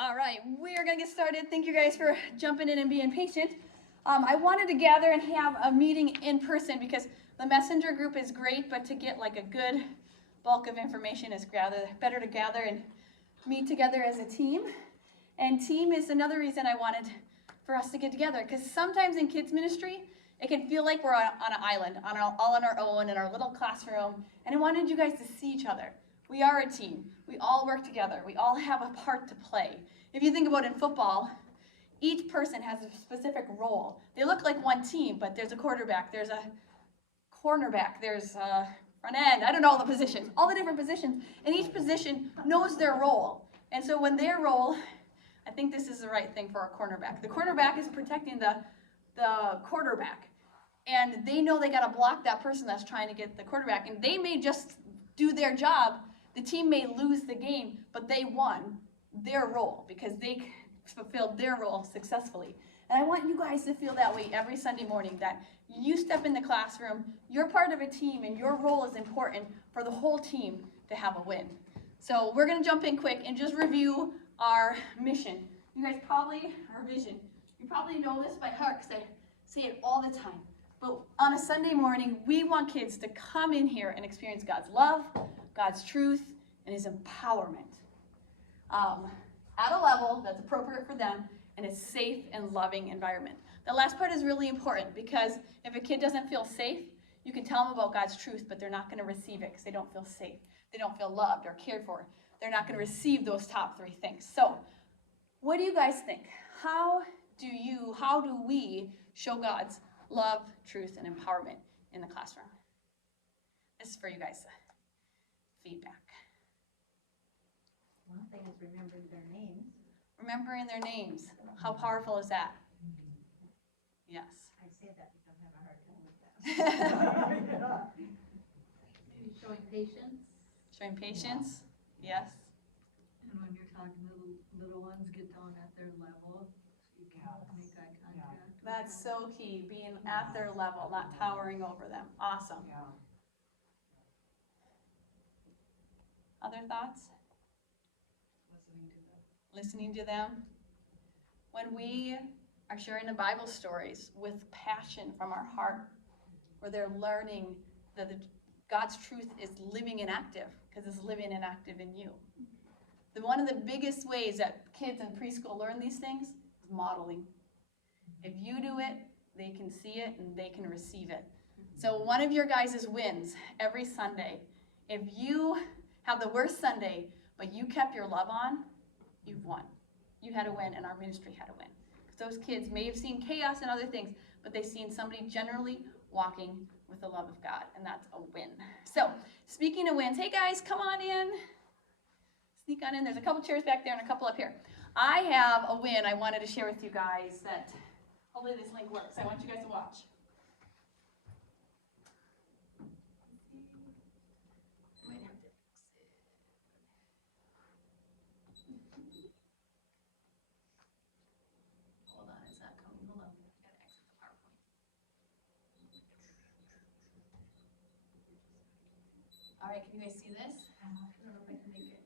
All right, we're going to get started. Thank you guys for jumping in and being patient. I wanted to gather and have a meeting in person because the messenger group is great, but to get like a good bulk of information is better to gather and meet together as a team. And team is another reason I wanted for us to get together, because sometimes in kids ministry, it can feel like we're on an island, all on our own in our little classroom, and I wanted you guys to see each other. We are a team. We all work together. We all have a part to play. If you think about in football, each person has a specific role. They look like one team, but there's a quarterback, there's a cornerback, there's a front end, I don't know all the positions, all the different positions, and each position knows their role. And so when their role, I think this is the right thing for a cornerback. The cornerback is protecting the quarterback, and they know they got to block that person that's trying to get the quarterback, and they may just do their job. The team may lose the game, but they won their role because they fulfilled their role successfully. And I want you guys to feel that way every Sunday morning, that you step in the classroom, you're part of a team, and your role is important for the whole team to have a win. So we're going to jump in quick and just review our mission. You guys probably, our vision, you probably know this by heart because I say it all the time. But on a Sunday morning, we want kids to come in here and experience God's love, God's truth, and His empowerment at a level that's appropriate for them in a safe and loving environment. The last part is really important because if a kid doesn't feel safe, you can tell them about God's truth, but they're not going to receive it because they don't feel safe. They don't feel loved or cared for. They're not going to receive those top three things. So what do you guys think? How do we show God's love, truth, and empowerment in the classroom? This is for you guys. Feedback. One thing is remembering their names. Remembering their names. How powerful is that? Yes. I say that because I'm having a hard time with that. Maybe showing patience. Showing patience. Yes. And when you're talking to little ones, get down at their level, so you can make eye contact. That's so key, being at their level, not towering over them. Awesome. Other thoughts? Listening to them. When we are sharing the Bible stories with passion from our heart, where they're learning that God's truth is living and active, because it's living and active in you. One of the biggest ways that kids in preschool learn these things is modeling. If you do it, they can see it and they can receive it. So one of your guys' wins every Sunday, if you have the worst Sunday, but you kept your love on, you've won. You had a win, and our ministry had a win. Those kids may have seen chaos and other things, but they've seen somebody generally walking with the love of God, and that's a win. So, speaking of wins, hey guys, come on in. Sneak on in. There's a couple chairs back there and a couple up here. I have a win I wanted to share with you guys that hopefully this link works. I want you guys to watch. Hold on, it's not coming. Hold on. I gotta exit the PowerPoint. All right, can you guys see this? I don't know if I can make it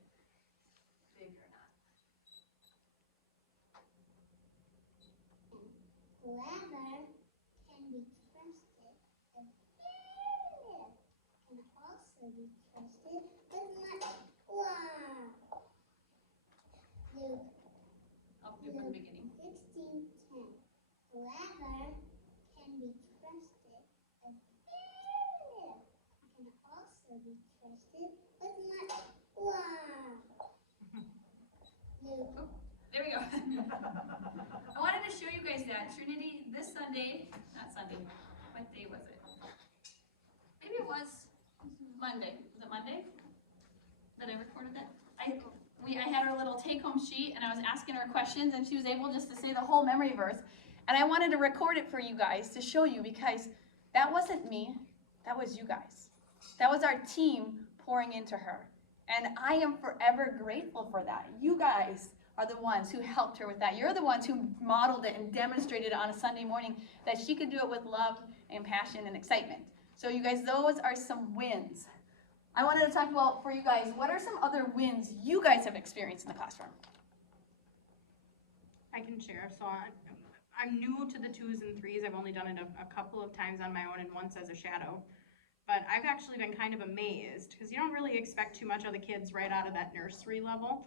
big or not. Clever can be trusted, and fearless can also be trusted, but not wow. Luke I'll do it from the beginning. 16:10. Clever can be trusted, and fearless can also be trusted, but not wow. Luke. There we go. I wanted to show you guys that. Trinity, this Sunday, not Sunday, what day was it? Maybe it was Monday. Was it Monday that I recorded that? I had her little take-home sheet, and I was asking her questions, and she was able just to say the whole memory verse. And I wanted to record it for you guys to show you, because that wasn't me. That was you guys. That was our team pouring into her. And I am forever grateful for that. You guys are the ones who helped her with that. You're the ones who modeled it and demonstrated on a Sunday morning that she could do it with love and passion and excitement. So you guys, those are some wins. I wanted to talk about for you guys, what are some other wins you guys have experienced in the classroom? I can share. So I'm new to the 2s and 3s. I've only done it a couple of times on my own and once as a shadow. But I've actually been kind of amazed because you don't really expect too much of the kids right out of that nursery level,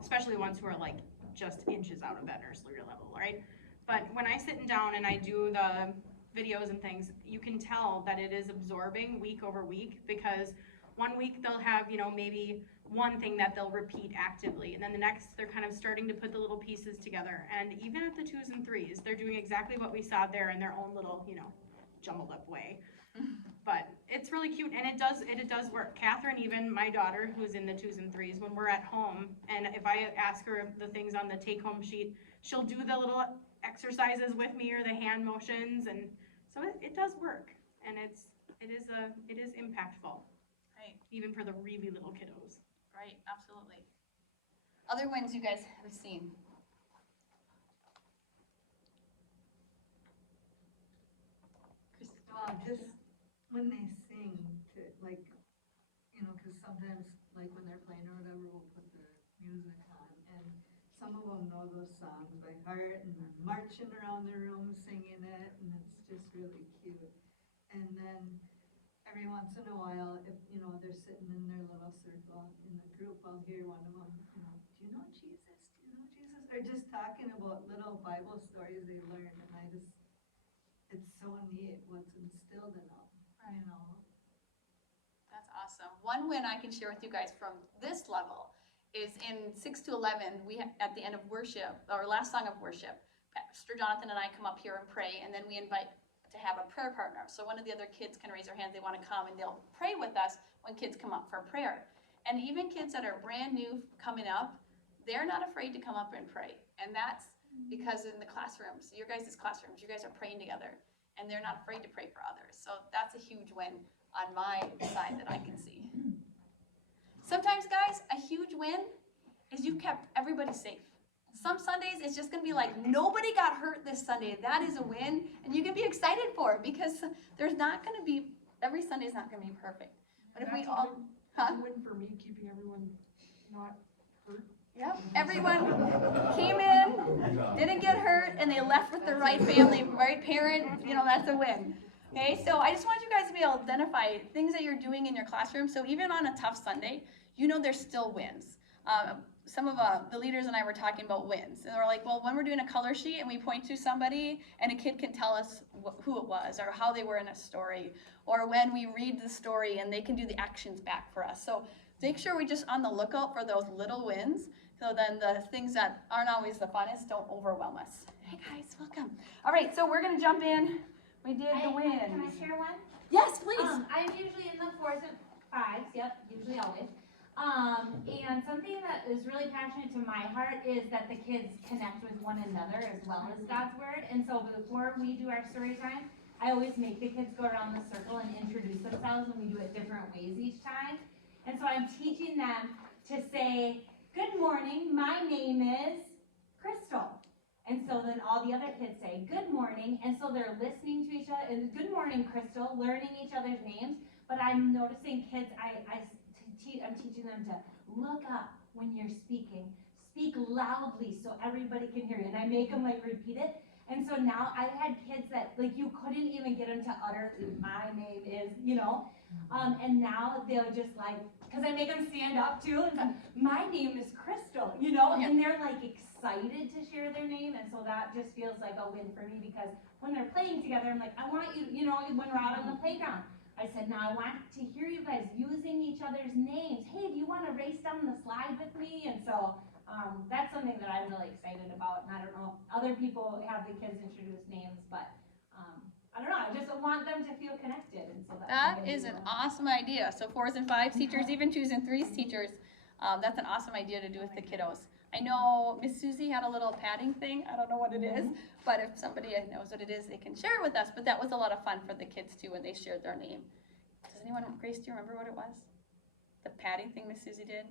especially the ones who are like just inches out of that nursery level, right? But when I sit down and I do the videos and things, you can tell that it is absorbing week over week, because one week they'll have, you know, maybe one thing that they'll repeat actively, and then the next they're kind of starting to put the little pieces together. And even at the 2s and 3s, they're doing exactly what we saw there in their own little, you know, jumbled up way. But it's really cute, and it does work. Catherine, even my daughter, who's in the 2s and 3s, when we're at home, and if I ask her the things on the take-home sheet, she'll do the little exercises with me or the hand motions, and so it does work, and it is impactful, Right, even for the really little kiddos. right, absolutely. Other wins you guys have seen? Just when they sing, to, like, you know, cause sometimes, like when they're playing or whatever, we'll put the music on, and some of them know those songs by heart, and marching around the room singing it, and it's just really cute. And then every once in a while, if, you know, they're sitting in their little circle in the group, I'll hear one of them, you know, do you know Jesus? Do you know Jesus? Or just talking about little Bible stories they learned, and it's so neat what's instilled in them, you know. That's awesome. One win I can share with you guys from this level is in 6 to 11, at the end of worship, or last song of worship, Pastor Jonathan and I come up here and pray, and then we invite to have a prayer partner. So one of the other kids can raise their hand, they want to come, and they'll pray with us when kids come up for prayer. And even kids that are brand new coming up, they're not afraid to come up and pray. And that's because in the classrooms, your guys' classrooms, you guys are praying together, and they're not afraid to pray for others. So that's a huge win on my side that I can see. Sometimes, guys, a huge win is you've kept everybody safe. Some Sundays, it's just going to be like, nobody got hurt this Sunday. That is a win, and you can be excited for it, because there's not going to be, every Sunday is not going to be perfect. But if we all, That's a win for me, keeping everyone not hurt. Yep, everyone came in, didn't get hurt, and they left with the right family, right parent, you know, that's a win. Okay, so I just want you guys to be able to identify things that you're doing in your classroom, so even on a tough Sunday, you know there's still wins. Some of the leaders and I were talking about wins, and we're like, well, when we're doing a color sheet and we point to somebody and a kid can tell us who it was or how they were in a story, or when we read the story and they can do the actions back for us. So make sure we're just on the lookout for those little wins, so then the things that aren't always the funnest don't overwhelm us. Hey guys, welcome. All right, so we're gonna jump in. We did the wins. Can I share one? Yes, please. I'm usually in the 4s and 5s, yep, usually always. And something that is really passionate to my heart is that the kids connect with one another as well as God's word. And so before we do our story time, I always make the kids go around the circle and introduce themselves, and we do it different ways each time. And so I'm teaching them to say, good morning, my name is Crystal. And so then all the other kids say, good morning. And so they're listening to each other, and good morning, Crystal, learning each other's names. But I'm noticing kids, I'm teaching them to look up when you're speaking. Speak loudly so everybody can hear you. And I make them like repeat it. And so now I've had kids that like you couldn't even get them to utter my name is, you know. And now they'll just like, because I make them stand up too. And my name is Crystal, you know. And they're like excited to share their name. And so that just feels like a win for me, because when they're playing together, I'm like, I want you, you know, when we're out on the playground. I said, now I want to hear you guys using each other's names. Hey, do you want to race down the slide with me? And so that's something that I'm really excited about. And I don't know, other people have the kids introduce names, but I don't know. I just want them to feel connected. And so That is an awesome idea. So 4s and 5s teachers, even 2s and 3s teachers, that's an awesome idea to do with the kiddos. I know Miss Susie had a little padding thing. I don't know what it is, but if somebody knows what it is, they can share it with us. But that was a lot of fun for the kids too when they shared their name. Does anyone, Grace, do you remember what it was? The padding thing Miss Susie did?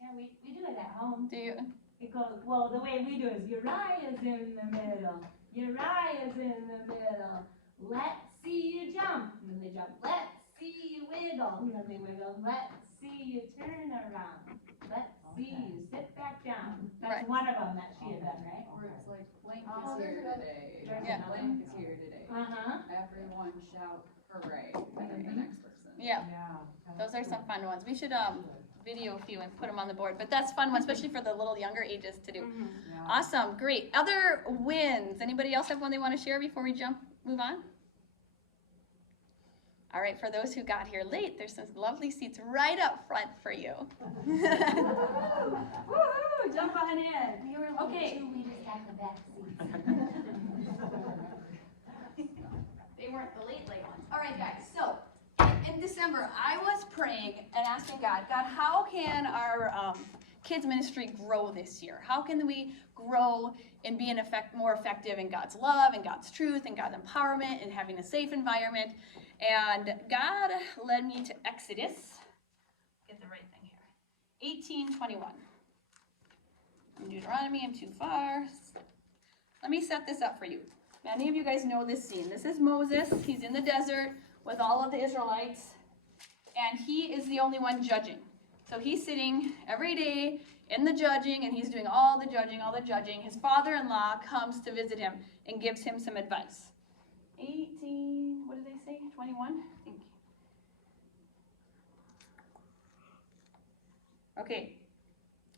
Yeah, we do it at home. Do you? It goes, well, the way we do it is Uriah's in the middle. Uriah's in the middle. Let's see you jump. And then they jump. Let's see you wiggle. And then they wiggle. Let's see you turn around. Let's see you sit back down. That's Right. one of them that she had done, right? Or here today. Yeah. Blank is here today. Uh-huh. Everyone shout hooray, and then the next person. Yeah, those are some fun ones. We should video a few and put them on the board, but that's fun one, especially for the little younger ages to do. Awesome, great. Other wins. Anybody else have one they want to share before we move on? All right, for those who got here late, there's some lovely seats right up front for you. Woohoo! Jump on in. We were Okay. 2 meters at the back seats. They weren't the late ones. All right, guys, so in December, I was praying and asking God, how can our kids ministry grow this year? How can we grow and be more effective in God's love and God's truth and God's empowerment and having a safe environment? And God led me to Exodus. Get the right thing here. 18:21. In Deuteronomy, I'm too far. Let me set this up for you. Many of you guys know this scene. This is Moses. He's in the desert with all of the Israelites, and he is the only one judging. So he's sitting every day in the judging, and he's doing all the judging. His father-in-law comes to visit him and gives him some advice. 18, what did they say? 21? I think. Okay.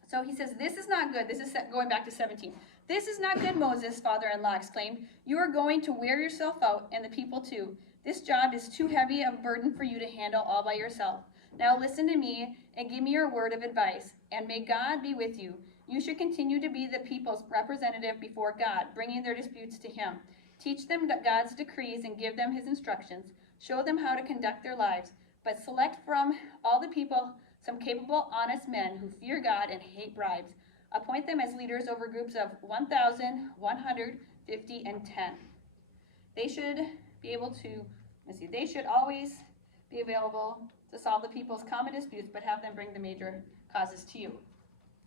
So he says, this is not good. This is going back to 17. This is not good, Moses, father-in-law exclaimed. You are going to wear yourself out, and the people too. This job is too heavy of a burden for you to handle all by yourself. Now listen to me and give me your word of advice, and may God be with you. You should continue to be the people's representative before God, bringing their disputes to him. Teach them God's decrees and give them his instructions. Show them how to conduct their lives, but select from all the people some capable, honest men who fear God and hate bribes. Appoint them as leaders over groups of 1,000, 150, and 10. They should be able to, they should always be available to solve the people's common disputes, but have them bring the major causes to you.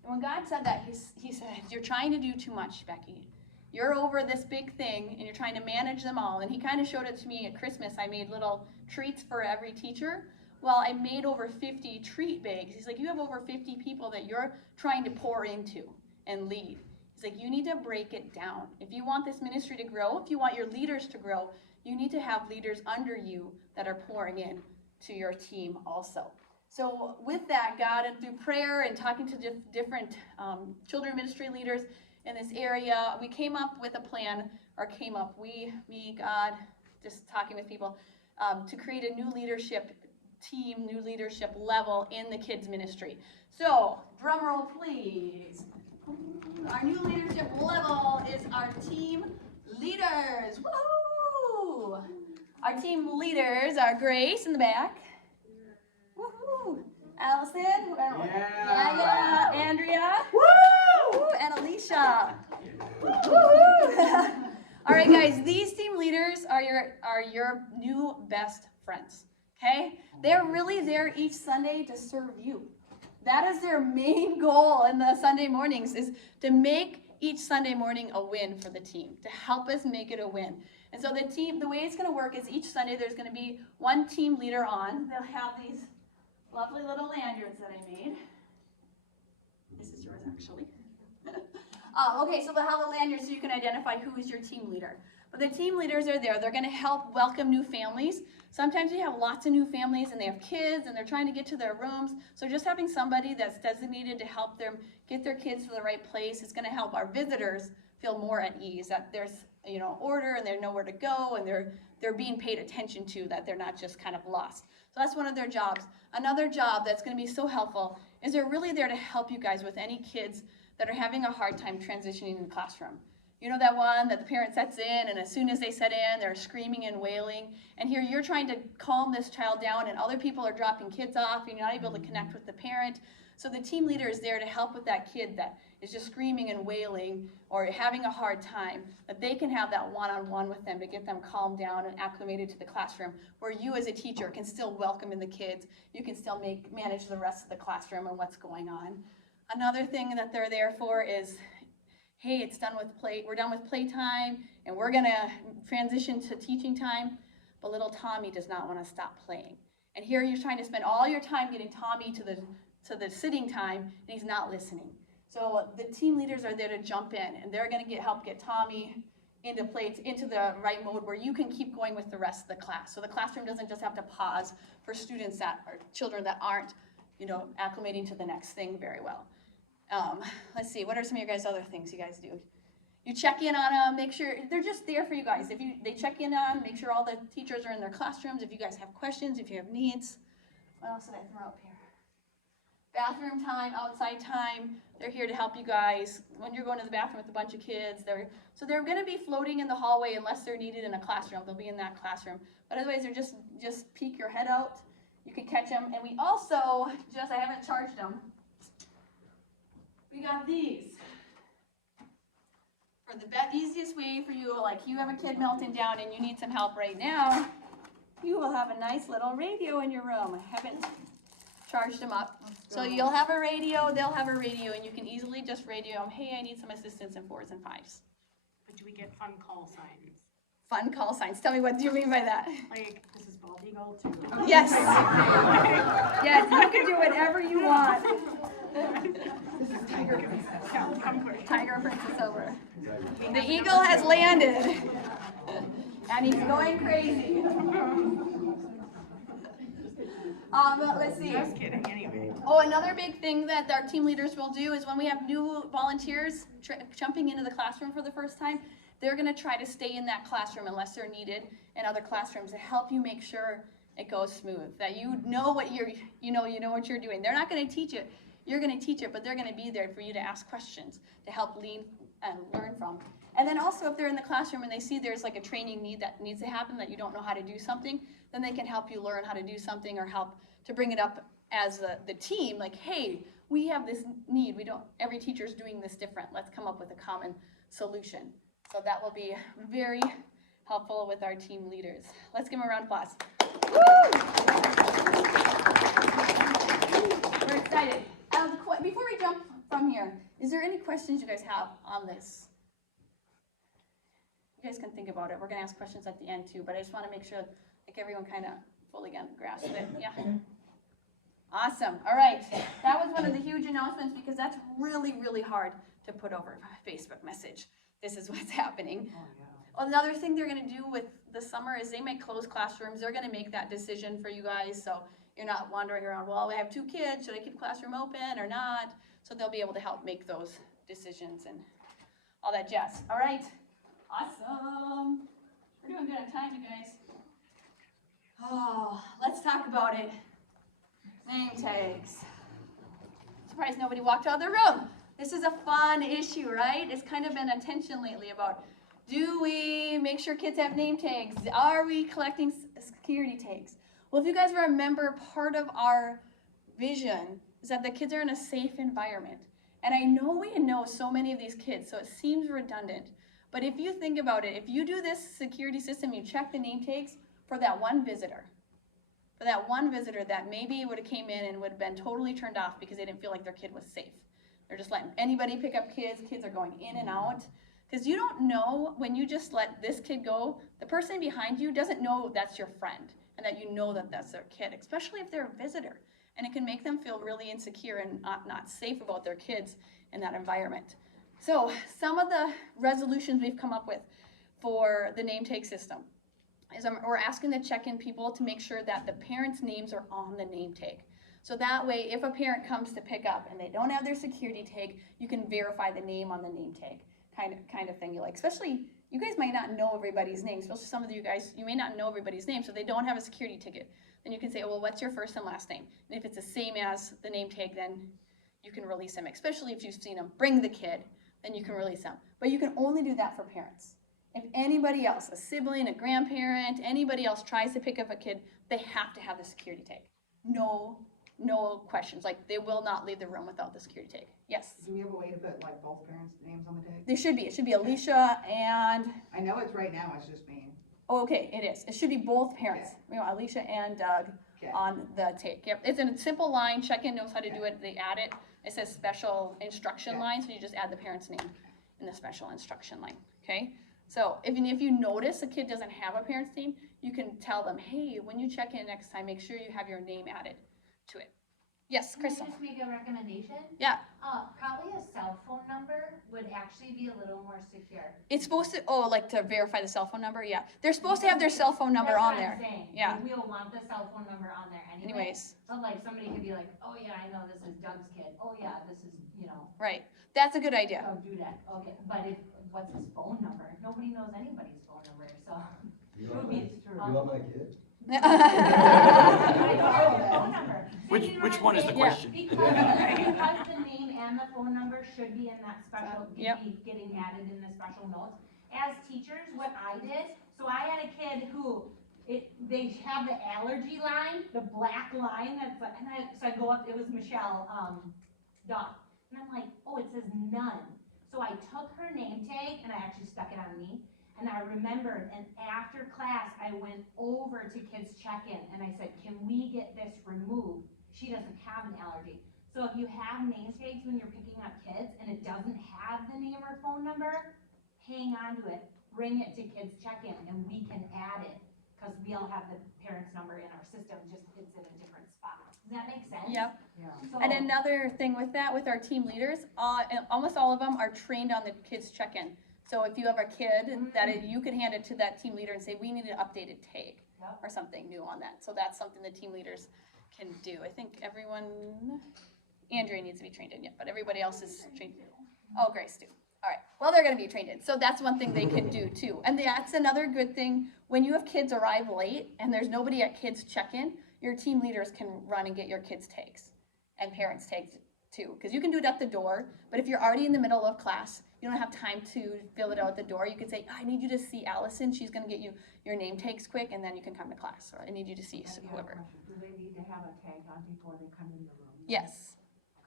And when God said that, he said, you're trying to do too much, Becky. You're over this big thing, and you're trying to manage them all. And he kind of showed it to me at Christmas. I made little treats for every teacher. Well, I made over 50 treat bags. He's like, you have over 50 people that you're trying to pour into and lead. He's like, you need to break it down. If you want this ministry to grow, if you want your leaders to grow, you need to have leaders under you that are pouring in to your team also. So with that, God, and through prayer and talking to different children ministry leaders in this area, we came up with a plan, God, just talking with people, to create a new leadership team, new leadership level in the kids ministry. So, drum roll please. Our new leadership level is our team leaders. Woohoo! Our team leaders are Grace in the back. Woohoo! Allison. Yeah. Andrea. Woo! And Alicia. Woo! All right, guys. These team leaders are your new best friends. Okay? They're really there each Sunday to serve you. That is their main goal in the Sunday mornings, is to make each Sunday morning a win for the team, to help us make it a win. And so the way it's going to work is each Sunday there's going to be one team leader on. They'll have these lovely little lanyards that I made. This is yours, actually. Okay, so they'll have a lanyard so you can identify who is your team leader. But the team leaders are there. They're going to help welcome new families. Sometimes you have lots of new families and they have kids and they're trying to get to their rooms. So just having somebody that's designated to help them get their kids to the right place is going to help our visitors feel more at ease, that there's order and they know where to go and they're being paid attention to, that they're not just kind of lost. So that's one of their jobs. Another job that's going to be so helpful is they're really there to help you guys with any kids that are having a hard time transitioning in the classroom. You know that one that the parent sets in, and as soon as they set in, they're screaming and wailing. And here you're trying to calm this child down, and other people are dropping kids off, and you're not able to connect with the parent. So the team leader is there to help with that kid that is just screaming and wailing or having a hard time, that they can have that one-on-one with them to get them calmed down and acclimated to the classroom, where you as a teacher can still welcome in the kids. You can still manage the rest of the classroom and what's going on. Another thing that they're there for is, hey, we're done with playtime, and we're gonna transition to teaching time, but little Tommy does not want to stop playing. And here you're trying to spend all your time getting Tommy to the sitting time, and he's not listening. So the team leaders are there to jump in, and they're gonna help get Tommy into place, into the right mode where you can keep going with the rest of the class. So the classroom doesn't just have to pause for students that are children that aren't, acclimating to the next thing very well. Let's see, what are some of your guys' other things you guys do? You check in on them, make sure they're just there for you guys. They check in on, make sure all the teachers are in their classrooms. If you guys have questions, if you have needs. What else did I throw up here? Bathroom time, outside time. They're here to help you guys. When you're going to the bathroom with a bunch of kids, they're going to be floating in the hallway unless they're needed in a classroom. They'll be in that classroom. But otherwise, they're just peek your head out. You can catch them. And we also, I haven't charged them. We got these. For the easiest way for you, like you have a kid melting down and you need some help right now, you will have a nice little radio in your room. I haven't charged them up. So you'll have a radio, they'll have a radio, and you can easily just radio them, hey, I need some assistance in 4s and 5s. But do we get fun call signs? Fun call signs. Tell me, what do you mean by that? Like, this is bald eagle too. Yes. Yes, you can do whatever you want. Tiger Princess over. The eagle has landed. And he's going crazy. Let's see. Just kidding, anyway. Oh, another big thing that our team leaders will do is when we have new volunteers jumping into the classroom for the first time, they're going to try to stay in that classroom unless they're needed in other classrooms to help you make sure it goes smooth, that you know what what you're doing. They're not going to teach it. You're going to teach it, but they're going to be there for you to ask questions, to help lead and learn from. And then also if they're in the classroom and they see there's like a training need that needs to happen, that you don't know how to do something, then they can help you learn how to do something or help to bring it up as the team, like, hey, we have this need. Every teacher's doing this different. Let's come up with a common solution. So that will be very helpful with our team leaders. Let's give them a round of applause. Woo! We're excited. Before we jump from here, is there any questions you guys have on this? You guys can think about it. We're going to ask questions at the end too, but I just want to make sure like everyone kind of fully grasps it. Yeah. Awesome. All right. That was one of the huge announcements because that's really, really hard to put over a Facebook message. This is what's happening. Another thing they're going to do with the summer is they might close classrooms. They're going to make that decision for you guys, so you're not wandering around, well, I have 2 kids, should I keep the classroom open or not? So they'll be able to help make those decisions and all that jazz. All right. Awesome. We're doing good on time, you guys. Oh, let's talk about it. Name tags. Surprised nobody walked out of the room. This is a fun issue, right? It's kind of been attention lately about, do we make sure kids have name tags? Are we collecting security tags? Well, if you guys remember, part of our vision is that the kids are in a safe environment. And I know we know so many of these kids, so it seems redundant. But if you think about it, if you do this security system, you check the name tags for that one visitor. For that one visitor that maybe would have came in and would have been totally turned off because they didn't feel like their kid was safe. They're just letting anybody pick up kids. Kids are going in and out. Because you don't know, when you just let this kid go, the person behind you doesn't know that's your friend and that you know that that's their kid, especially if they're a visitor. And it can make them feel really insecure and not safe about their kids in that environment. So some of the resolutions we've come up with for the name tag system is we're asking the check-in people to make sure that the parents' names are on the name tag. So that way, if a parent comes to pick up and they don't have their security tag, you can verify the name on the name tag, kind of thing. Especially, you guys might not know everybody's name, especially some of you guys, you may not know everybody's name, so they don't have a security ticket. Then you can say, well, what's your first and last name? And if it's the same as the name tag, then you can release them, especially if you've seen them bring the kid, then you can release them. But you can only do that for parents. If anybody else, a sibling, a grandparent, anybody else tries to pick up a kid, they have to have the security tag. No questions. Like, they will not leave the room without the security tag. Yes? Do we have a way to put like both parents' names on the tag? There should be. It should be Alicia and, I know it's right now, it's just me. oh, okay, it is. It should be both parents. You know, Alicia and Doug Okay. on the tag. Yep, it's in a simple line. Check-in knows how to do it. They add it. It says special instruction line, so you just add the parent's name in the special instruction line, okay? So if you notice a kid doesn't have a parent's name, you can tell them, hey, when you check in next time, make sure you have your name added to it. Yes, Can I Crystal? just make a recommendation? Yeah. Probably a cell phone number would actually be a little more secure. It's supposed to, oh, like to verify the cell phone number, yeah. They're supposed to have their cell phone number That's on what I'm there. saying. Yeah. Like, we'll want the cell phone number on there anyway. Anyways, But like, somebody could be like, oh yeah, I know this is Doug's kid. Oh yeah, this is, right. That's a good idea. Doug do that. Okay, but what's his phone number? Nobody knows anybody's phone number, so. You It would want be, my, you want my kid? I don't have your phone number. So you know Which what one I'm is the saying? question? Because the name and the phone number should be in that special, Yep. be getting added in the special notes. As teachers, what I did, so I had a kid who, they have the allergy line, the black line that's like, so I go up, it was Michelle, Duff. And I'm like, oh, it says none. So I took her name tag and I actually stuck it on me. And I remembered, and after class, I went over to kids check-in and I said, can we get this removed? She doesn't have an allergy. So if you have name tags when you're picking up kids and it doesn't have the name or phone number, hang on to it, bring it to kids check-in and we can add it. Cause we all have the parent's number in our system, just it's in a different spot. Does that make sense? Yep. So- And another thing with that, with our team leaders, and almost all of them are trained on the kids check-in. So if you have a kid you can hand it to that team leader and say, we need an updated tag Yep. or something new on that. So that's something the team leaders can do. I think Andrea needs to be trained in yet, but everybody else is trained. Oh, Grace too. All right, well, they're gonna be trained in, so that's one thing they can do too. And that's another good thing, when you have kids arrive late and there's nobody at kids check-in, your team leaders can run and get your kids' tags and parents' tags too. Because you can do it at the door, but if you're already in the middle of class, you don't have time to fill it out at the door, you can say, I need you to see Allison, she's gonna get you your name tags quick, and then you can come to class, or I need you to see whoever. Do they need to have a tag on before they come in the room? Yes,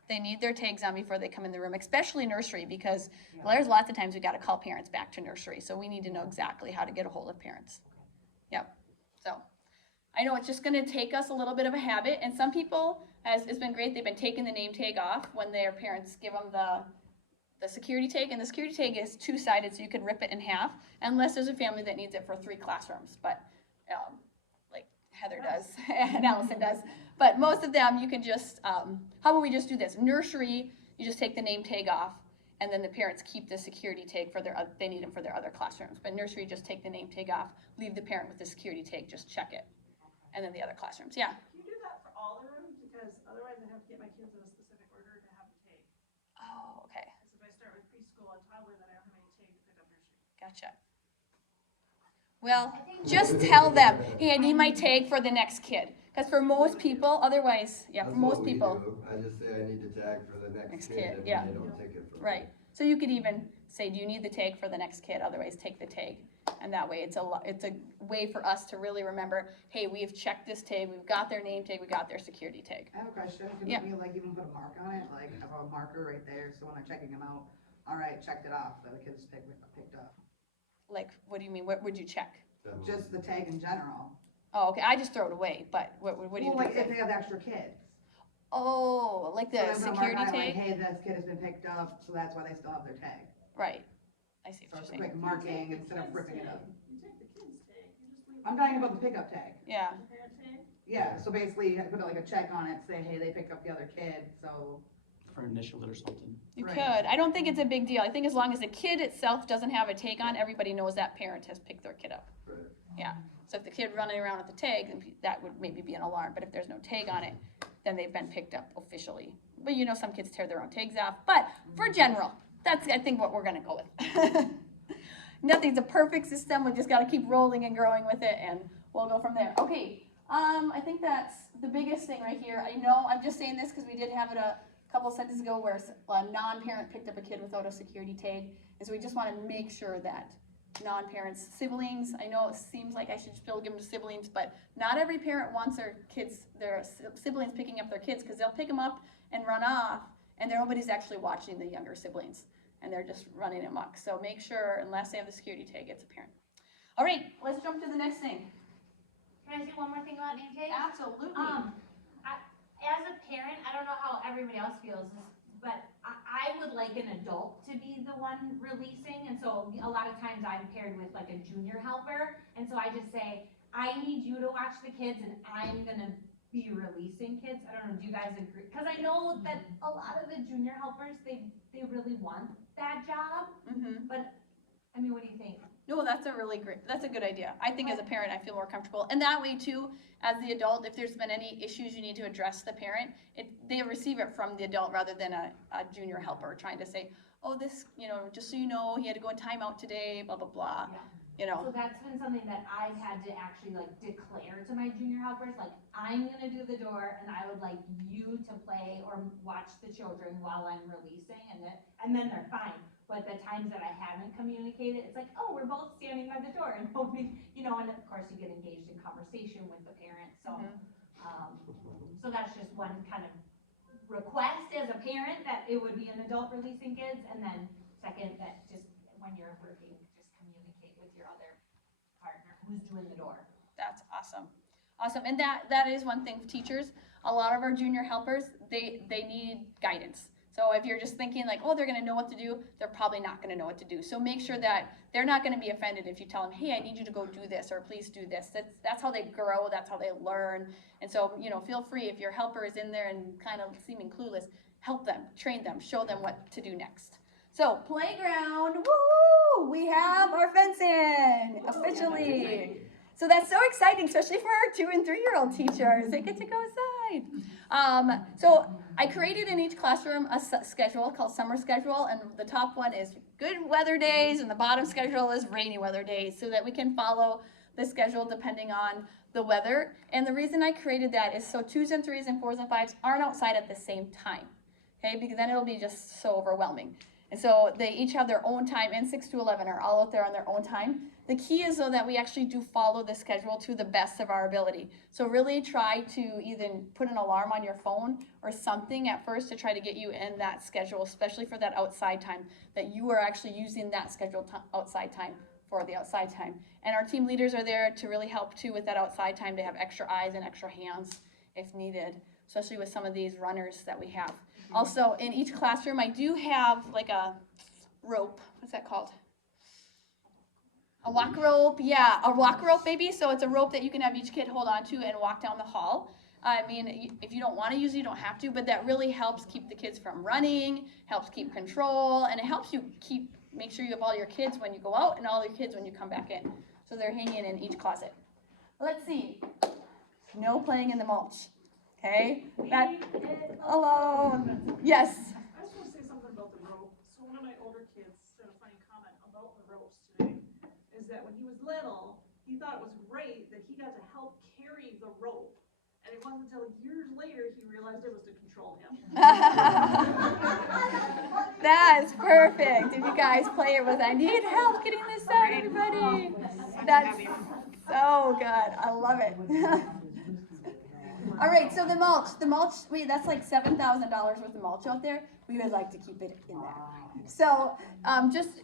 they need their tags on before they come in the room, especially nursery, because there's lots of times we gotta call parents back to nursery, so we need to know exactly how to get a hold of parents. Yep, so, I know it's just gonna take us a little bit of a habit, and some people, it's been great, they've been taking the name tag off when their parents give them the security tag, and the security tag is two-sided, so you can rip it in half, unless there's a family that needs it for 3 classrooms, but, like Heather does, and Allison does. But most of them, you can just, how about we just do this? Nursery, you just take the name tag off, and then the parents keep the security tag for they need them for their other classrooms. But nursery, just take the name tag off, leave the parent with the security tag, just check it. And then the other classrooms, yeah. Can you do that for all the rooms? Because otherwise I have to get my kids in a specific order to have the tag. Oh, okay, Because if I start with preschool and toddler, then I don't have any tag to pick up nursery. gotcha. Well, just tell them, hey, I need my tag for the next kid. Because for most people, otherwise, yeah, for That's most what we people, do. I just say I need the tag for the Next next kid, kid, and yeah. they don't take it from me. right. So you could even say, do you need the tag for the next kid? Otherwise, take the tag. And that way, it's a way for us to really remember, hey, we've checked this tag, we've got their name tag, we got their security tag. I have a question. Can Yeah. we like even put a mark on it? Like have a marker right there, so when I'm checking them out, all right, checked it off, that the kids picked up. Like, what do you mean? What would you check? Just the tag in general. Oh, okay, I just throw it away, but what do you Well, do? like with if it? they have extra kids. Oh, like So the then put a mark security on it, like, tag? hey, this kid has been picked up, so that's why they still have their tag. Right. I see So what it's you're a saying. quick marking instead of ripping it up. You take the kid's tag, you just leave. I'm talking about the pickup tag. Yeah, The parent tag? Yeah, so basically you put like a check on it, say, hey, they picked up the other kid, so. For initial or something. you Right. could. I don't think it's a big deal. I think as long as the kid itself doesn't have a tag on, everybody knows that parent has picked their kid up. Right. Yeah. So if the kid running around with the tag, then that would maybe be an alarm. But if there's no tag on it, then they've been picked up officially. But you know, some kids tear their own tags off. But for general, that's, I think, what we're gonna go with. Nothing's a perfect system. We just gotta keep rolling and growing with it, and we'll go from there. Okay, I think that's the biggest thing right here. I know, I'm just saying this because we did have it a couple sentences ago where a non-parent picked up a kid without a security tag, is we just wanna make sure that non-parents, siblings, I know it seems like I should still give them to siblings, but not every parent wants their kids, their siblings picking up their kids, because they'll pick them up and run off, and nobody's actually watching the younger siblings, and they're just running amok. So make sure, unless they have the security tag, it's a parent. All right, let's jump to the next thing. Can I say one more thing about name tags? Absolutely. As a parent, I don't know how everybody else feels, but I would like an adult to be the one releasing, and so a lot of times I'm paired with like a junior helper, and so I just say, I need you to watch the kids, and I'm gonna be releasing kids. I don't know, do you guys agree? Cause I know that a lot of the junior helpers, they really want that job, Mm-hmm. but, I mean, what do you think? No, that's a good idea. I think as a parent, I feel more comfortable. And that way too, as the adult, if there's been any issues you need to address the parent, they receive it from the adult rather than a junior helper trying to say, oh, this, just so you know, he had to go in timeout today, blah, blah, blah, So that's been something that I've had to actually like declare to my junior helpers, like, I'm gonna do the door and I would like you to play or watch the children while I'm releasing and then they're fine. But the times that I haven't communicated, it's like, oh, we're both standing by the door and hoping, and of course you get engaged in conversation with the parent, so. So that's just one kind of request as a parent, that it would be an adult releasing kids, and then second, that just when you're working, just communicate with your other partner who's doing the door. That's awesome. Awesome. And that is one thing, teachers, a lot of our junior helpers, they need guidance. So if you're just thinking like, oh, they're going to know what to do, they're probably not going to know what to do. So make sure that they're not going to be offended if you tell them, hey, I need you to go do this, or please do this. That's how they grow. That's how they learn. And so, feel free, if your helper is in there and kind of seeming clueless, help them, train them, show them what to do next. So playground, woo! We have our fence in officially. So that's so exciting, especially for our 2- and 3-year-old teachers. They get to go outside. So I created in each classroom a schedule called summer schedule, and the top one is good weather days, and the bottom schedule is rainy weather days, so that we can follow the schedule depending on the weather. And the reason I created that is so 2s and 3s and 4s and 5s aren't outside at the same time, okay? Because then it'll be just so overwhelming. And so they each have their own time, and 6 to 11 are all out there on their own time. The key is, though, that we actually do follow the schedule to the best of our ability. So really try to either put an alarm on your phone or something at first to try to get you in that schedule, especially for that outside time, that you are actually using that scheduled outside time for the outside time. And our team leaders are there to really help, too, with that outside time, to have extra eyes and extra hands if needed, especially with some of these runners that we have. Also, in each classroom, I do have like a rope. What's that called? A walk rope, yeah, a walk rope maybe. So it's a rope that you can have each kid hold on to and walk down the hall. I mean, if you don't want to use it, you don't have to, but that really helps keep the kids from running, helps keep control, and it helps you make sure you have all your kids when you go out and all your kids when you come back in. So they're hanging in each closet. Let's see. No playing in the mulch. Okay? That alone. Yes. I just want to say something about the rope. So one of my older kids said a funny comment about the ropes today, is that when he was little, he thought it was great that he got to help carry the rope. And it wasn't until years later he realized it was to control him. That's perfect. If you guys play it with, I need help getting this out, everybody. That's so good. I love it. All right, so the mulch, that's like $7,000 worth of mulch out there. We would like to keep it in there. So just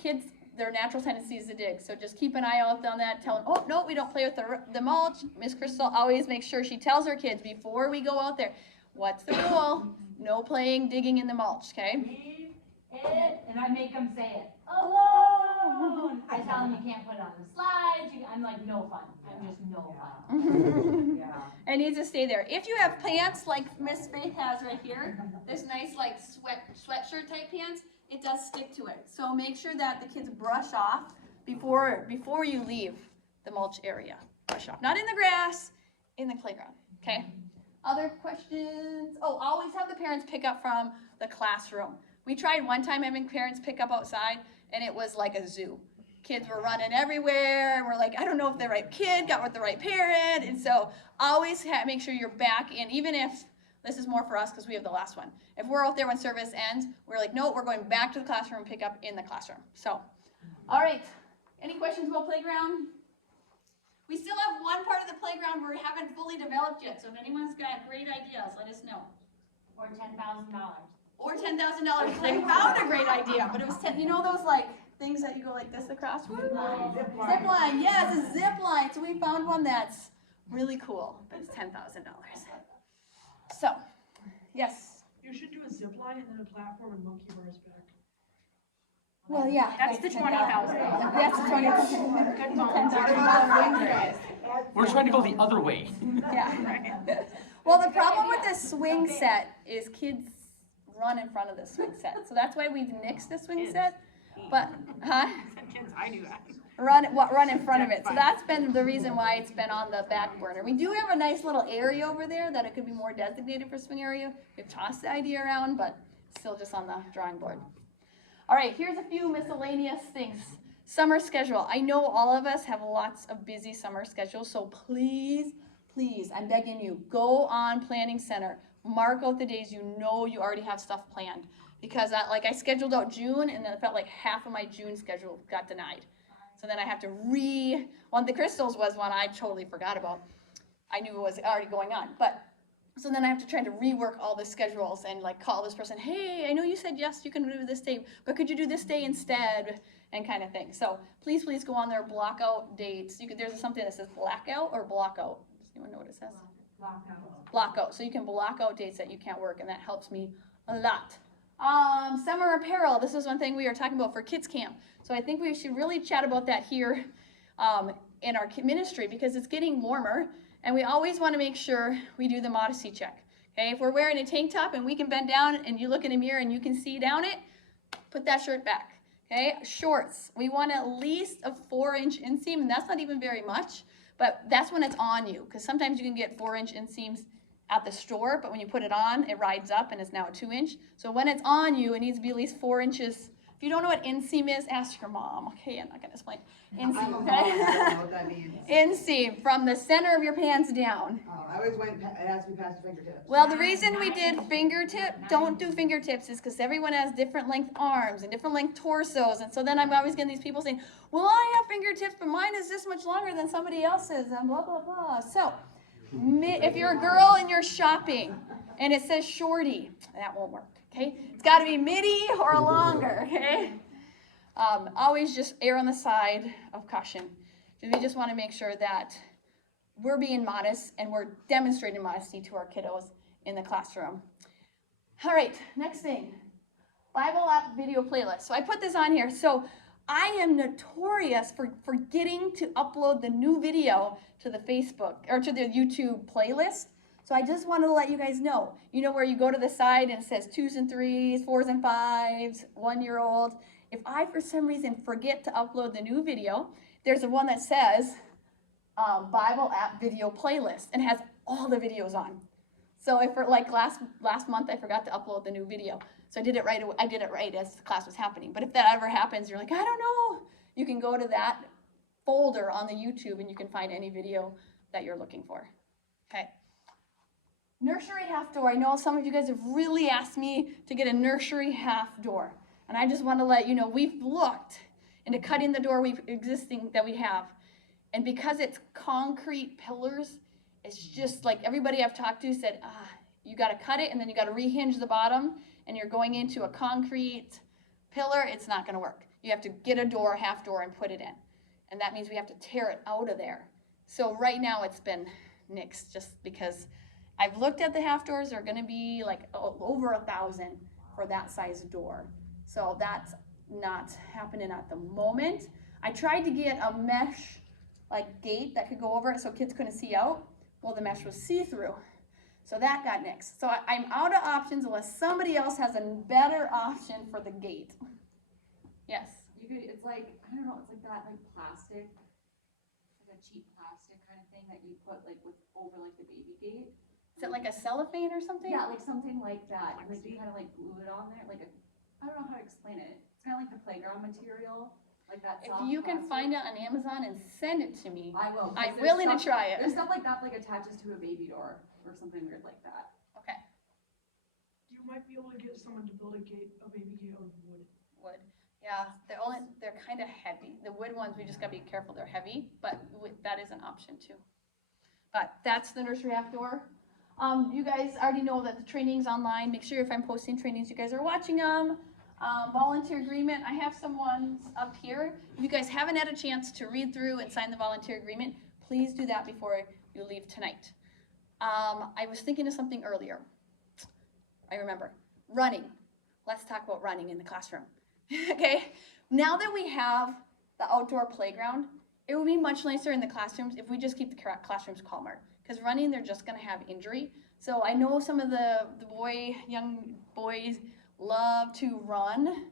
kids, their natural tendency is to dig. So just keep an eye out on that. Tell them, oh, no, we don't play with the mulch. Miss Crystal always makes sure she tells her kids before we go out there, what's the rule? No playing, digging in the mulch, okay? Leave it, and I make them say it alone. I tell them you can't put it on the slides. I'm like, no fun. I'm just no fun. It needs to stay there. If you have pants like Miss Faith has right here, this nice like sweatshirt type pants, it does stick to it. So make sure that the kids brush off before you leave the mulch area. Brush off. Not in the grass, in the playground. Okay? Other questions? Oh, always have the parents pick up from the classroom. We tried one time having parents pick up outside, and it was like a zoo. Kids were running everywhere, and we're like, I don't know if the right kid got with the right parent. And so always make sure you're back in, even if this is more for us because we have the last one. If we're out there when service ends, we're like, no, we're going back to the classroom and pick up in the classroom. So, all right. Any questions about playground? We still have one part of the playground where we haven't fully developed yet. So if anyone's got great ideas, let us know. Or $10,000. Or $10,000. I found a great idea, but it was those like things that you go like this across? Zip line. Yes, a zip line. So we found one that's really cool, but it's $10,000. So, yes. You should do a zip line and then a platform and monkey bars back. Well, yeah. That's the 20,000. That's the 20,000. Good volunteer. What about swing sets? We're trying to go the other way. Yeah. Well, the problem with the swing set is kids run in front of the swing set. So that's why we've nixed the swing set. But, huh? Kids, I do that. Run in front of it. So Fine. that's been the reason why it's been on the back burner. We do have a nice little area over there that it could be more designated for swing area. We've tossed the idea around, but still just on the drawing board. All right, here's a few miscellaneous things. Summer schedule. I know all of us have lots of busy summer schedules, so please, I'm begging you, go on Planning Center. Mark out the days you know you already have stuff planned. Because I scheduled out June, and then it felt like half of my June schedule got denied. So then I have to the crystals was one I totally forgot about. I knew it was already going on, but so then I have to try to rework all the schedules and like call this person, hey, I know you said yes, you can do this day, but could you do this day instead, and kind of thing. So please go on there, block out dates. There's something that says blackout or block out. Does anyone know what it says? Block out. So you can block out dates that you can't work, and that helps me a lot. Summer apparel. This is one thing we are talking about for kids camp. So I think we should really chat about that here in our ministry, because it's getting warmer. And we always want to make sure we do the modesty check. Okay, if we're wearing a tank top and we can bend down and you look in a mirror and you can see down it, put that shirt back. Okay, shorts. We want at least a 4-inch inseam, and that's not even very much, but that's when it's on you, because sometimes you can get 4-inch inseams at the store, but when you put it on, it rides up and is now a 2-inch. So when it's on you, it needs to be at least 4 inches. If you don't know what inseam is, ask your mom. Okay, I'm not gonna explain. I'm a Inseam, mom, I don't okay? know what that means. Inseam, from the center of your pants down. I always went, it has to be past the fingertips. Well, the reason we did don't do fingertips is because everyone has different length arms and different length torsos. And so then I'm always getting these people saying, well, I have fingertips, but mine is this much longer than somebody else's, and blah, blah, blah. So, if you're a girl and you're shopping and it says shorty, that won't work, okay? It's got to be midi or longer, okay? Always just err on the side of caution. We just want to make sure that we're being modest and we're demonstrating modesty to our kiddos in the classroom. All right, next thing, Bible app video playlist. So I put this on here. So I am notorious for forgetting to upload the new video to the Facebook or to the YouTube playlist. So I just wanted to let you guys know. You know where you go to the side and it says 2s and 3s, 4s and 5s, 1-year-old. If I, for some reason, forget to upload the new video, there's a one that says Bible app video playlist and has all the videos on. So if for like last month I forgot to upload the new video, so I did it right away. I did it right as class was happening. But if that ever happens, you're like, I don't know. You can go to that folder on the YouTube and you can find any video that you're looking for. Okay. Nursery half door. I know some of you guys have really asked me to get a nursery half door. And I just want to let you know, we've looked into cutting the door that we have. And because it's concrete pillars, it's just like everybody I've talked to said, you got to cut it and then you got to rehinge the bottom and you're going into a concrete pillar, it's not going to work. You have to get a door, half door, and put it in. And that means we have to tear it out of there. So right now it's been nixed just because I've looked at the half doors. They're going to be like over 1,000 for that size door. So that's not happening at the moment. I tried to get a mesh like gate that could go over it so kids couldn't see out. Well, the mesh was see-through. So that got nixed. So I'm out of options unless somebody else has a better option for the gate. Yes? You could, it's like, I don't know, it's like that like plastic, like a cheap plastic kind of thing that you put like over like the baby gate. Is it like a cellophane or something? Yeah, like something like that. Like you kind of like glue it on there, like I don't know how to explain it. It's kind of like the playground material, like that If soft you can plastic. find it on Amazon and send it to me, I will. 'cause I'm there's willing to stuff- try it. There's stuff like that like attaches to a baby door or something weird like that. Okay, You might be able to get someone to build a baby gate out of wood. wood. Yeah, they're kind of heavy. The wood ones, we just gotta be careful. They're heavy, but that is an option too. But that's the nursery half door. You guys already know that the training's online. Make sure if I'm posting trainings, you guys are watching them. Volunteer agreement, I have some ones up here. If you guys haven't had a chance to read through and sign the volunteer agreement, please do that before you leave tonight. I was thinking of something earlier. I remember. Running. Let's talk about running in the classroom. Okay, now that we have the outdoor playground, it would be much nicer in the classrooms if we just keep the classrooms calmer. Because running, they're just gonna have injury. So I know some of the young boys love to run,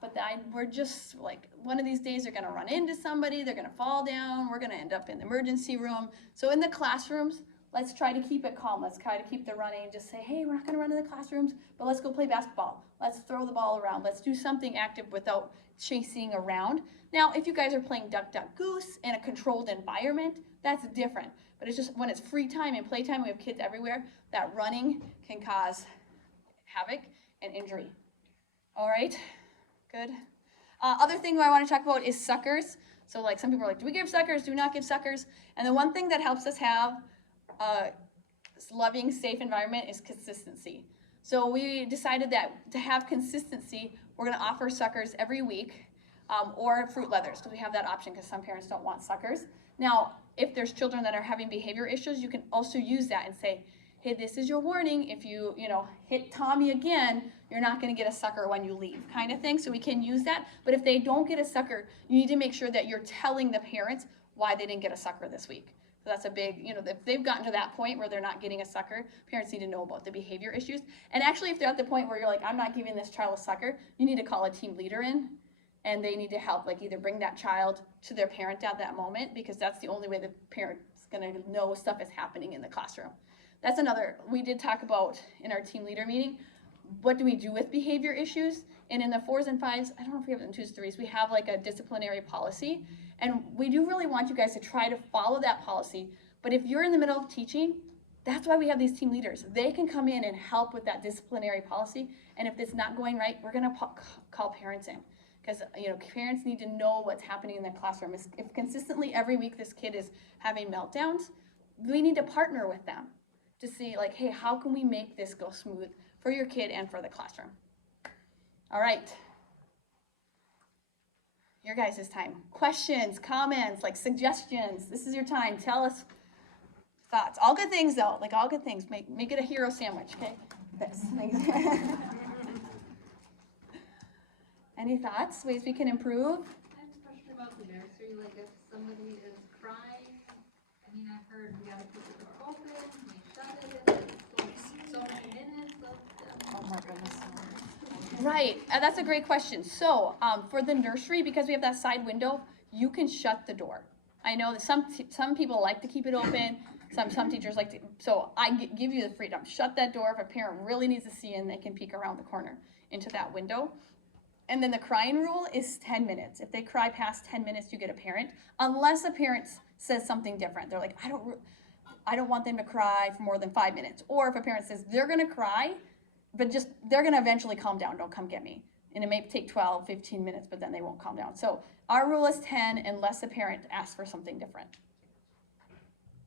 but we're just like, one of these days they're gonna run into somebody, they're gonna fall down, we're gonna end up in the emergency room. So in the classrooms, let's try to keep it calm. Let's try to keep the running. Just say, hey, we're not gonna run in the classrooms, but let's go play basketball. Let's throw the ball around. Let's do something active without chasing around. Now, if you guys are playing duck, duck, goose in a controlled environment, that's different. But it's just when it's free time and playtime, we have kids everywhere, that running can cause havoc and injury. All right, good. Other thing I want to talk about is suckers. So like some people are like, do we give suckers? Do we not give suckers? And the one thing that helps us have a loving, safe environment is consistency. So we decided that to have consistency, we're going to offer suckers every week, or fruit leathers, because we have that option because some parents don't want suckers. Now, if there's children that are having behavior issues, you can also use that and say, hey, this is your warning. If you hit Tommy again, you're not going to get a sucker when you leave, kind of thing. So we can use that. But if they don't get a sucker, you need to make sure that you're telling the parents why they didn't get a sucker this week. So that's a big, if they've gotten to that point where they're not getting a sucker, parents need to know about the behavior issues. And actually, if they're at the point where you're like, I'm not giving this child a sucker, you need to call a team leader in, and they need to help, like either bring that child to their parent at that moment, because that's the only way the parent's gonna know stuff is happening in the classroom. That's another, we did talk about in our team leader meeting, what do we do with behavior issues? And in the 4s and 5s, I don't know if we have it in 2s, 3s, we have like a disciplinary policy. And we do really want you guys to try to follow that policy. But if you're in the middle of teaching, that's why we have these team leaders. They can come in and help with that disciplinary policy. And if it's not going right, we're gonna call parents in. Because parents need to know what's happening in the classroom. If consistently every week this kid is having meltdowns, we need to partner with them to see like, hey, how can we make this go smooth for your kid and for the classroom? All right. Your guys' time. Questions, comments, like suggestions. This is your time. Tell us thoughts. All good things though, like all good things. Make it a hero sandwich, okay? This. Any thoughts, ways we can improve? I have a question about the nursery, like if somebody is crying, I mean, I've heard we gotta keep the door open, we shut it, it's so many minutes of. Oh my goodness. Right, that's a great question. So for the nursery, because we have that side window, you can shut the door. I know that some people like to keep it open, some teachers like to, so I give you the freedom. Shut that door. If a parent really needs to see in, they can peek around the corner into that window. And then the crying rule is 10 minutes. If they cry past 10 minutes, you get a parent, unless a parent says something different. They're like, I don't want them to cry for more than 5 minutes. Or if a parent says they're gonna cry, but they're gonna eventually calm down, don't come get me. And it may take 12, 15 minutes, but then they won't calm down. So our rule is 10 unless the parent asks for something different.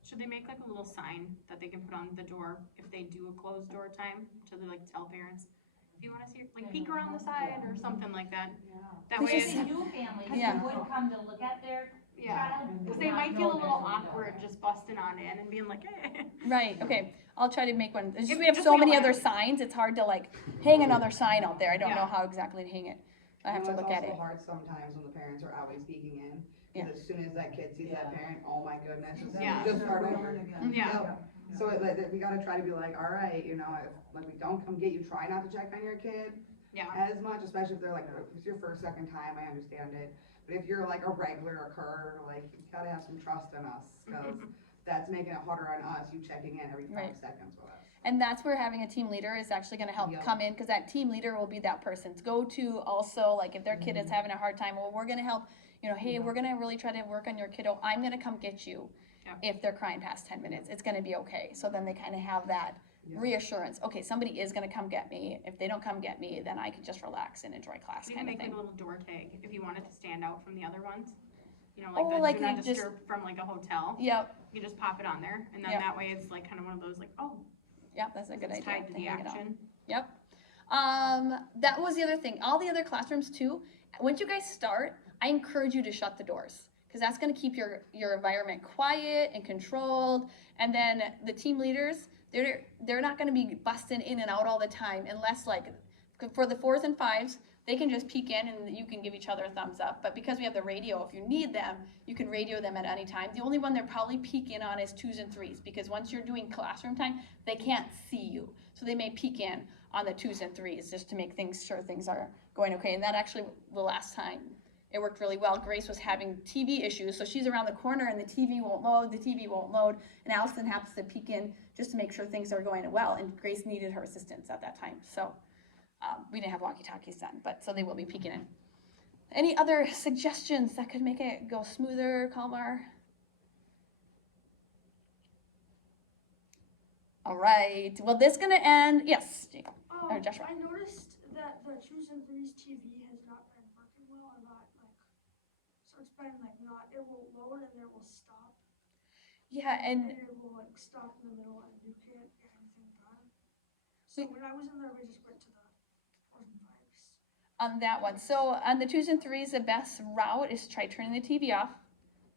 Should they make like a little sign that they can put on the door if they do a closed door time to like tell parents? If you wanna see, like peek around the side or something like that. That way Especially it's, new families Yeah. who would come to look at their yeah, child. because they might feel a little awkward just busting on in and being like, eh. Right, okay. I'll try to make one. It's just If- we have just so like a many other line. signs, it's hard to like hang another sign out there. I don't Yeah. know how exactly to hang it. I have to look at it. It's also hard sometimes when the parents are always peeking in, Yeah. because as soon as that kid sees that parent, oh my goodness, Yeah. just start over. Yeah. So we gotta try to be like, all right, if like we don't come get you, try not to check on your kid Yeah. as much, especially if they're like, if it's your first, second time, I understand it. But if you're like a regular occur, like you gotta have some trust in us, because that's making it harder on us, you checking in every 5 Right. seconds with us. And that's where having a team leader is actually gonna help Yep. come in, because that team leader will be that person's go-to also, like if their kid is having a hard time, well, we're gonna help, hey, we're gonna really try to work on your kiddo. I'm gonna come get you Yep. if they're crying past 10 minutes. It's gonna be okay. So then they kind of have that Yeah. reassurance. Okay, somebody is gonna come get me. If they don't come get me, then I can just relax and enjoy class You kind can of make like thing. a little door tag if you wanted to stand out from the other ones. Oh, Like like the do not you just- disturb from like a hotel. Yep, You just pop it on there and then Yep. that way it's like kind of one of those like, oh, yep, that's a good it's idea. tied to the hang it on. action. Yep. That was the other thing. All the other classrooms too. Once you guys start, I encourage you to shut the doors, because that's going to keep your environment quiet and controlled. And then the team leaders, they're not going to be busting in and out all the time, unless like for the 4s and 5s, they can just peek in and you can give each other a thumbs up. But because we have the radio, if you need them, you can radio them at any time. The only one they're probably peek in on is 2s and 3s, because once you're doing classroom time, they can't see you. So they may peek in on the 2s and 3s just to make sure things are going okay. And that actually, the last time, it worked really well. Grace was having TV issues, so she's around the corner and the TV won't load, and Allison happens to peek in just to make sure things are going well, and Grace needed her assistance at that time. So we didn't have walkie-talkies then, but so they will be peeking in. Any other suggestions that could make it go smoother, calmer? All right, well, this is gonna end, yes, or Joshua. I noticed that the 2s and 3s TV has not been working well, or not so it's been it will load and it will stop. Yeah, and it will stop in the middle and you can't get anything done. So when I was in there, we just went to the 4s and 5s. on that one, so on the 2s and 3s, the best route is to try turning the TV off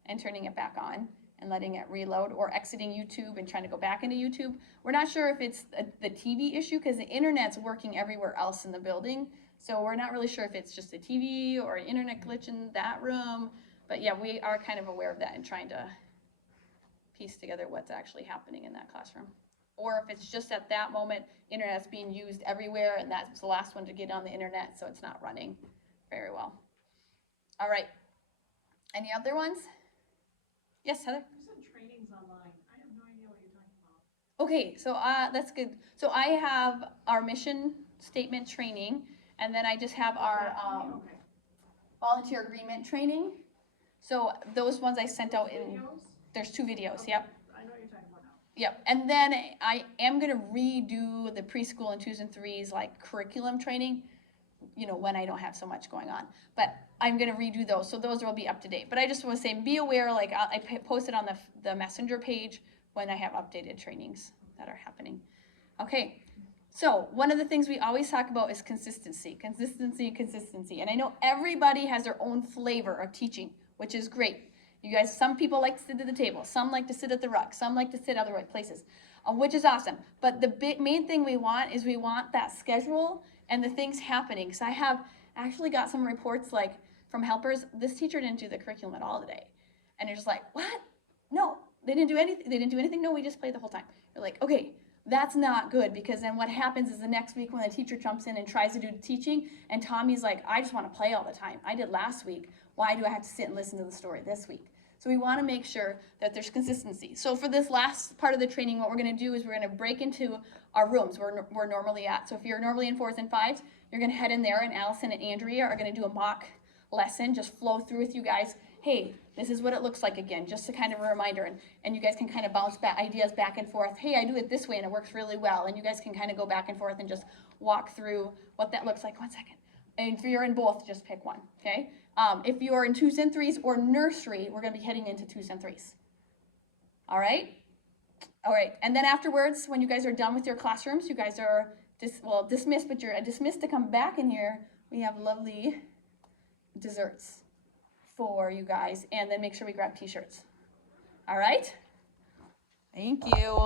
and turning it back on and letting it reload, or exiting YouTube and trying to go back into YouTube. We're not sure if it's the TV issue, because the internet's working everywhere else in the building. So we're not really sure if it's just the TV or an internet glitch in that room. But yeah, we are kind of aware of that and trying to piece together what's actually happening in that classroom. Or if it's just at that moment, internet's being used everywhere and that's the last one to get on the internet, so it's not running very well. All right, any other ones? Yes, Heather? You said trainings online. I have no idea what you're talking about. Okay, so that's good. So I have our mission statement training, and then I just have our Okay. volunteer agreement training. So those ones I sent out in, Videos? there's 2 videos, yep. I know what you're talking about now. Yep, and then I am gonna redo the preschool and 2s and 3s like curriculum training, when I don't have so much going on. But I'm gonna redo those, so those will be up to date. But I just wanna say, be aware, like I posted on the messenger page when I have updated trainings that are happening. Okay, so one of the things we always talk about is consistency. And I know everybody has their own flavor of teaching, which is great. You guys, some people like to sit at the table, some like to sit at the ruck, some like to sit other places, which is awesome. But the main thing we want is that schedule and the things happening. So I have actually got some reports from helpers, this teacher didn't do the curriculum at all today. And you're just like, what? No, they didn't do anything. No, we just played the whole time. You're like, okay, that's not good, because then what happens is the next week when the teacher jumps in and tries to do the teaching, and Tommy's like, I just want to play all the time. I did last week. Why do I have to sit and listen to the story this week? So we want to make sure that there's consistency. So for this last part of the training, what we're going to do is we're going to break into our rooms we're normally at. So if you're normally in 4s and 5s, you're going to head in there, and Allison and Andrea are going to do a mock lesson, just flow through with you guys. Hey, this is what it looks like again, just to kind of a reminder, and you guys can kind of bounce back ideas back and forth. Hey, I do it this way and it works really well, and you guys can kind of go back and forth and just walk through what that looks like. 1 second. And if you're in both, just pick one, okay? If you're in 2s and 3s or nursery, we're going to be heading into 2s and 3s. All right? All right, and then afterwards, when you guys are done with your classrooms, you guys are dismissed, but you're dismissed to come back in here. We have lovely desserts for you guys, and then make sure we grab t-shirts. All right? Thank you.